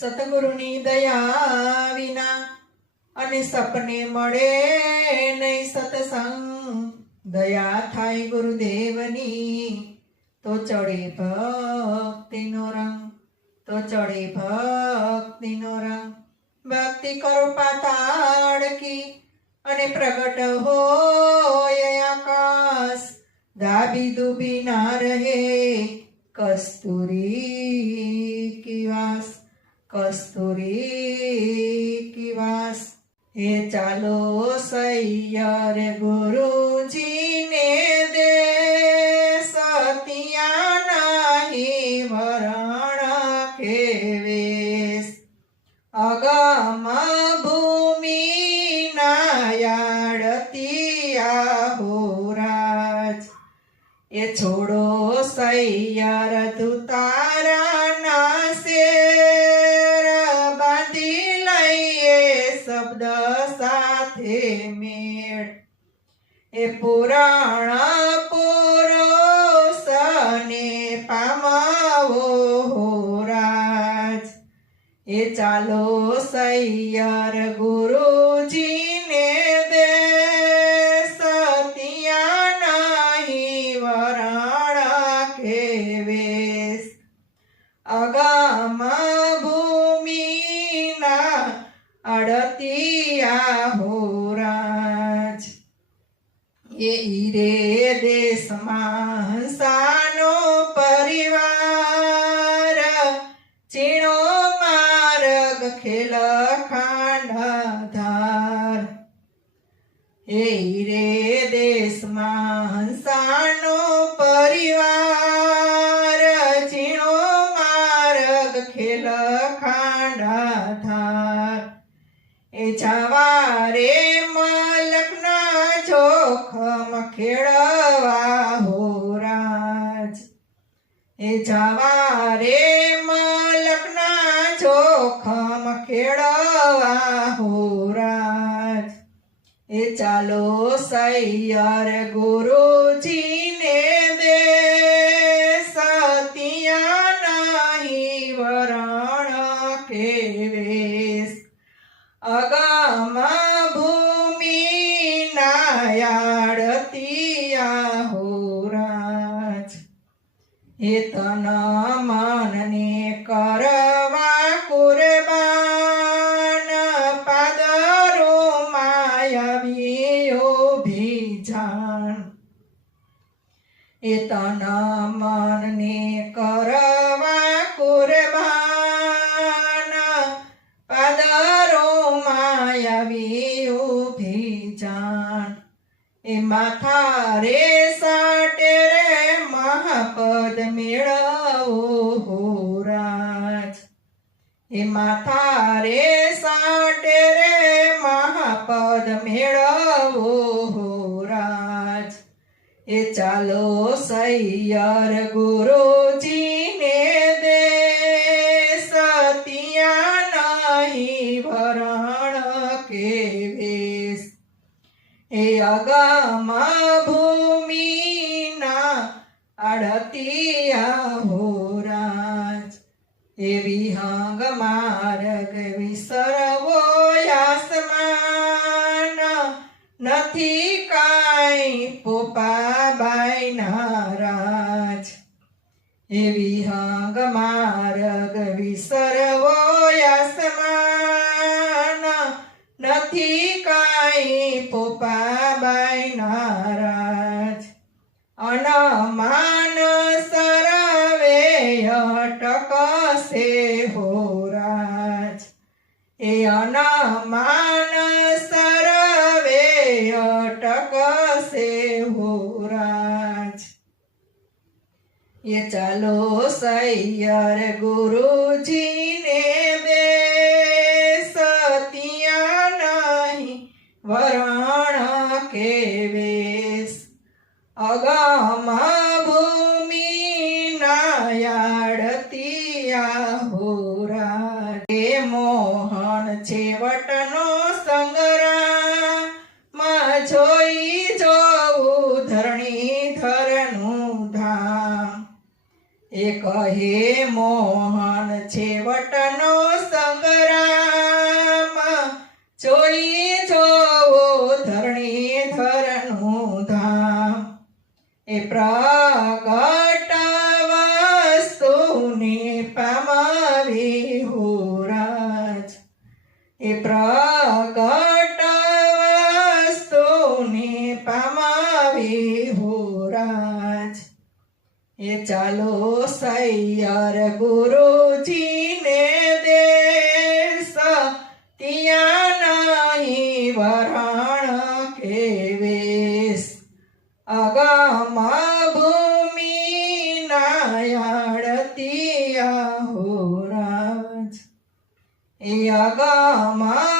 સતગુરુની દયા વિના અને સપને મળે નહીં સતસંગ. દયા થાય ગુરુદેવની, તો ચડે ભક્તિનો રંગ, તો ચડે ભક્તિનો રંગ. ભક્તિ કરો પાતાળકી અને પ્રગટ હોય આકાશ. દાબી દુબી ના રહે, કસ્તુરી કસ્તુરી કિવાસ. હે ચાલો સૈયર ગુરુજીને દે સતિયા નહીં વરણ ખેવેશ અગમ ભૂમિ નાયાડતિયા હોરાજ. એ છોડો સૈયર તુતારા ના મેળ. એ પુરાણ પુરુષને પામાવો હોરાજ એ ચાલો સૈયર ગુરુજીને દે સતિયા વરાણા કેવેશ અગામ ભૂમિના અડતિયા હોરાજ ઈરે દેશમાં સાનો પરિવાર. ચીણો માર્ગ ખેલ ખાંડાધાર હે રે દેશમાં હંસાનો પરિવાર. ચીણો માર્ગ ખેલ ખાંડાધાર એ જવારે મલકના જોખમ ખેડવા હોરાજ એ જવારે મલકના જોખમ ખેડવા હોરાજ એ ચાલો સૈયર ગુરુજીને તન મનને કરવા કુરબાન. પાદરો ઊભી જાન. એ માથા રે સાટે રે મહાપદ મેળવો હોરાજ. એ માથા રે સાટે રે મહાપદ મેળવો એ ચાલો સૈયર ગુરુજીને દે સતિયા નહીં વરણ કેવેશ એ અગમ ભૂમિના અડતિયા હોરાજ. એ વિહંગ માર્ગ વિસરવો આસમાન નથી કાંઈ પોપાબાઈ નારાજ. અનમાન સરવે, અટકશે હોરાજ. એ અનમાન સરવે, અટકશે હોરાજ. એ ચાલો સૈયર ગુરુજીને દે અગમ ભૂમિ નાયાડતિયા હોરા રે મોહન છેવટનો સંગ્રામ જોઈ જોઉં ધરણીધરનું ધામ. એ કહે મોહન છેવટનો પ્રગટ વસ્તુને પમાવી હોરાજ. એ પ્રગટ વસ્તુને પમાવી હોરાજ. એ ચાલો સૈયર ગુરુજી એ અગામાં